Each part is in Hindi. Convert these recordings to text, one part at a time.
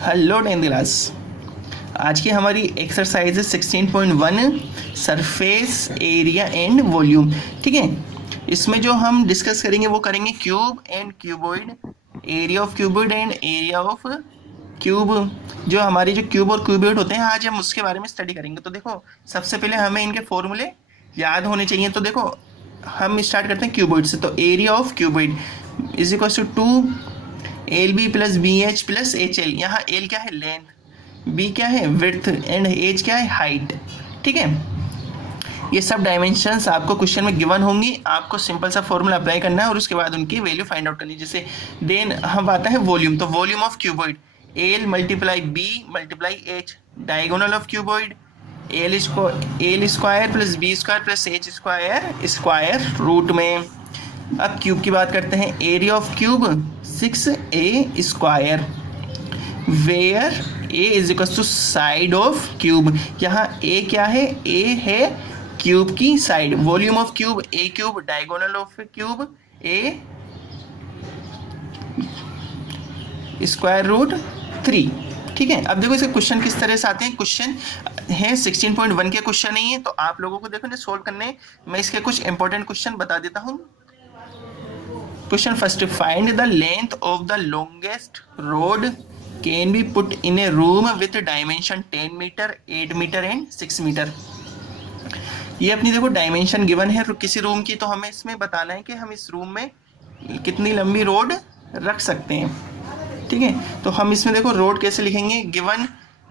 Hello tenth class. आज की हमारी एक्सरसाइज है 16.1 सरफेस एरिया एंड वॉल्यूम। ठीक है, इसमें जो हम डिस्कस करेंगे वो करेंगे cube and cuboid, area of cuboid and area of cube. जो हमारी जो क्यूब और क्यूबॉइड होते हैं आज हम उसके बारे में स्टडी करेंगे। तो देखो, सबसे पहले हमें इनके फॉर्मूले याद होने चाहिए। तो देखो, हम स्टार्ट करते हैं क्यूबॉइड से। तो area of cuboid is equal to 2 L B plus B H plus H L. यहाँ एल क्या है, लेंथ, बी क्या है, विड्थ, एंड एच क्या है, हाइट। ठीक है, ये सब डायमेंशंस आपको क्वेश्चन में गिवन होंगी। आपको सिंपल सा फॉर्मूला अप्लाई करना है और उसके बाद उनकी वैल्यू फाइंड आउट करनी है। जैसे देन हम आता है वॉल्यूम। तो volume of cuboid L multiply B multiply H, diagonal of cuboid L square plus B square plus H square square root में। अब क्यूब की बात करते हैं। Area of cube 6a square, where a is equal to side of cube. यहाँ a क्या है, a है क्यूब की side. Volume of cube a cube, diagonal of cube a square root 3। ठीक है, अब देखो इसके क्वेश्चन किस तरह से आते हैं। क्वेश्चन है 16.1 के क्वेश्चन नहीं है, तो आप लोगों को देखो सोल्व करने। मैं इसके कुछ इंपॉर्टेंट क्वेश्चन बता देता हूँ। Question first, find the length of the longest road can be put in a room with dimension 10 meter, 8 meter and 6 meter। ये अपनी देखो डायमेंशन गिवन है किसी रूम की, तो हमें इसमें बताना है कि हम इस रूम में कितनी लंबी रोड रख सकते हैं। ठीक है, तो हम इसमें देखो रोड कैसे लिखेंगे। Given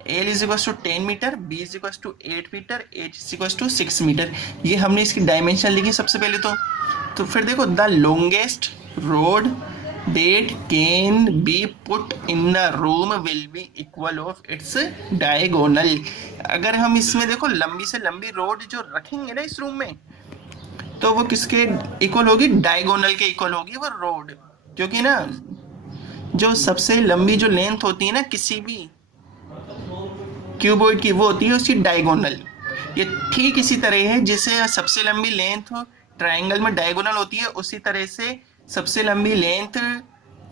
L is equal to 10 metre, B is equal to 8 metre, H is equal to 6 metre. ये हमने इसकी डायमेंशन लिखी सबसे पहले। तो फिर देखो the longest road that can be put in the room will be equal of its diagonal। अगर हम इसमें देखो लंबी से लंबी रोड जो रखेंगे ना इस रूम में, तो वो किसके इक्वल होगी, डायगोनल के इक्वल होगी वो रोड। क्योंकि ना जो सबसे लंबी जो लेंथ होती है ना किसी भी क्यूबॉइड की, वो होती है उसकी डायगोनल। ये ठीक इसी तरह है जैसे सबसे लंबी लेंथ ट्रायंगल में डायगोनल होती है, उसी तरह से सबसे लंबी लेंथ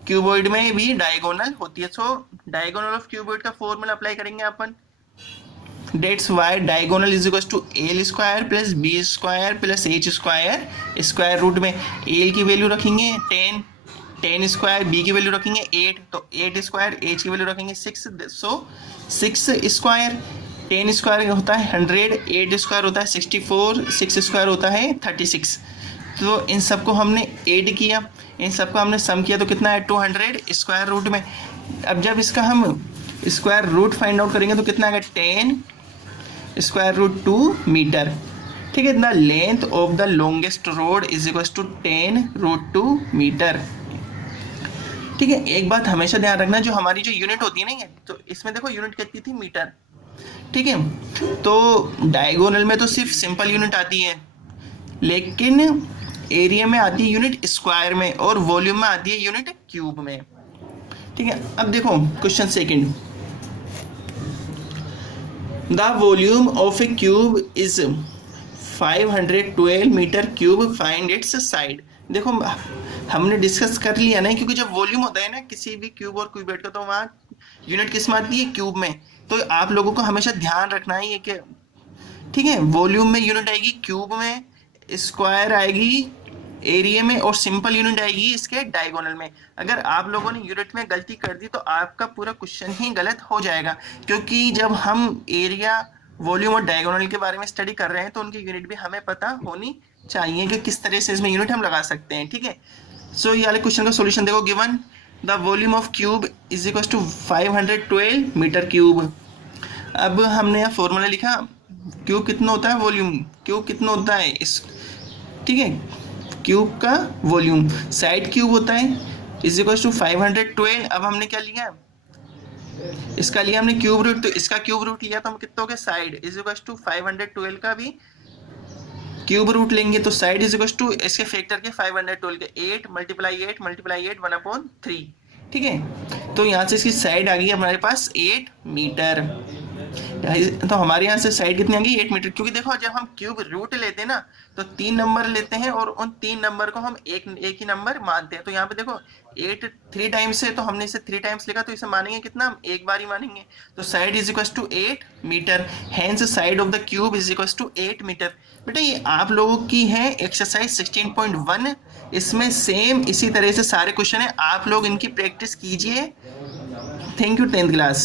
क्यूबॉइड में भी डायगोनल होती है। सो डायगोनल ऑफ क्यूबॉइड का फॉर्मूला अप्लाई करेंगे अपन। That's why diagonal is equal to L square plus B square plus H square square root में एल की वैल्यू रखेंगे 10, 10 स्क्वायर, बी की वैल्यू रखेंगे 8, तो 8 स्क्वायर, एच की वैल्यू रखेंगे 6, सो 6 स्क्वायर। 10 स्क्वायर होता है 100, 8 स्क्वायर होता है 64, 6 स्क्वायर होता है 36। तो इन सबको हमने ऐड किया, इन सबका हमने सम किया, तो कितना है 200 स्क्वायर रूट में। अब जब इसका हम स्क्वायर रूट फाइंड आउट करेंगे तो कितना आएगा 10 स्क्वायर रूट 2 मीटर। ठीक है, the length of the longest road is equal to 10 root 2 metre. ठीक है, एक बात हमेशा ध्यान रखना, जो हमारी जो यूनिट होती है ना, तो इसमें देखो यूनिट कितनी थी, मीटर। ठीक है, तो डायगोनल में तो सिर्फ सिंपल यूनिट आती है, लेकिन एरिया में आती है यूनिट स्क्वायर में, और वॉल्यूम में आती है यूनिट क्यूब में। ठीक है, अब देखो question second, the volume of a cube is 512 metre cube, find its side. देखो हमने डिस्कस कर लिया ना, क्योंकि जब वॉल्यूम होता है ना किसी भी क्यूब और क्यूबॉइड का, तो वहाँ यूनिट किस में आती है, क्यूब में। तो आप लोगों को हमेशा ध्यान रखना है ये कि ठीक है, वॉल्यूम में यूनिट आएगी क्यूब में, स्क्वायर आएगी एरिया में, और सिंपल यूनिट आएगी इसके डायगोनल में। अगर आप लोगों ने यूनिट में गलती कर दी तो आपका पूरा क्वेश्चन ही गलत हो जाएगा। क्योंकि जब हम एरिया, वॉल्यूम और डायगोनल के बारे में स्टडी कर रहे हैं तो उनकी यूनिट भी हमें पता होनी चाहिए कि किस तरह से इसमें यूनिट हम लगा सकते हैं। ठीक है, सो ये वाले क्वेश्चन का सोल्यूशन देखो। Given the volume of cube is equal to 512 metre cube. अब हमने यहाँ फॉर्मूला लिखा, क्यूब कितना होता है, वॉल्यूम क्यूब कितना होता है इस, ठीक है, क्यूब का वॉल्यूम साइड क्यूब होता है इज इक्वल टू 512। अब हमने क्या लिया, इसका लिया हमने क्यूब रूट, तो इसका क्यूब रूट लिया तो हम कितना हो गया, साइड इज इक्वल टू 512 का भी क्यूब रूट लेंगे, तो साइड इज इक्वल टू इसके फैक्टर के 512 के 8 मल्टीप्लाई 8 मल्टीप्लाई 8 1/3। ठीक है, तो यहाँ से इसकी साइड आ गई हमारे पास 8 मीटर। तो हमारे यहाँ से साइड कितनी आ गई 8 मीटर, क्योंकि देखो जब हम क्यूब रूट लेते हैं ना तो 3 नंबर लेते हैं और उन 3 नंबर को हम एक ही नंबर मानते हैं। तो यहाँ पे देखो 8 3 टाइम्स है तो हमने इसे 3 टाइम्स लिखा, तो इसे मानेंगे कितना, हम एक बार ही मानेंगे। तो side is equal to 8 metre, hence side of the cube is equal to 8 metre. बेटा ये आप लोगों की है एक्सरसाइज 16.1, इसमें सेम इसी तरह से सारे क्वेश्चन है, आप लोग इनकी प्रैक्टिस कीजिए। Thank you 10th class.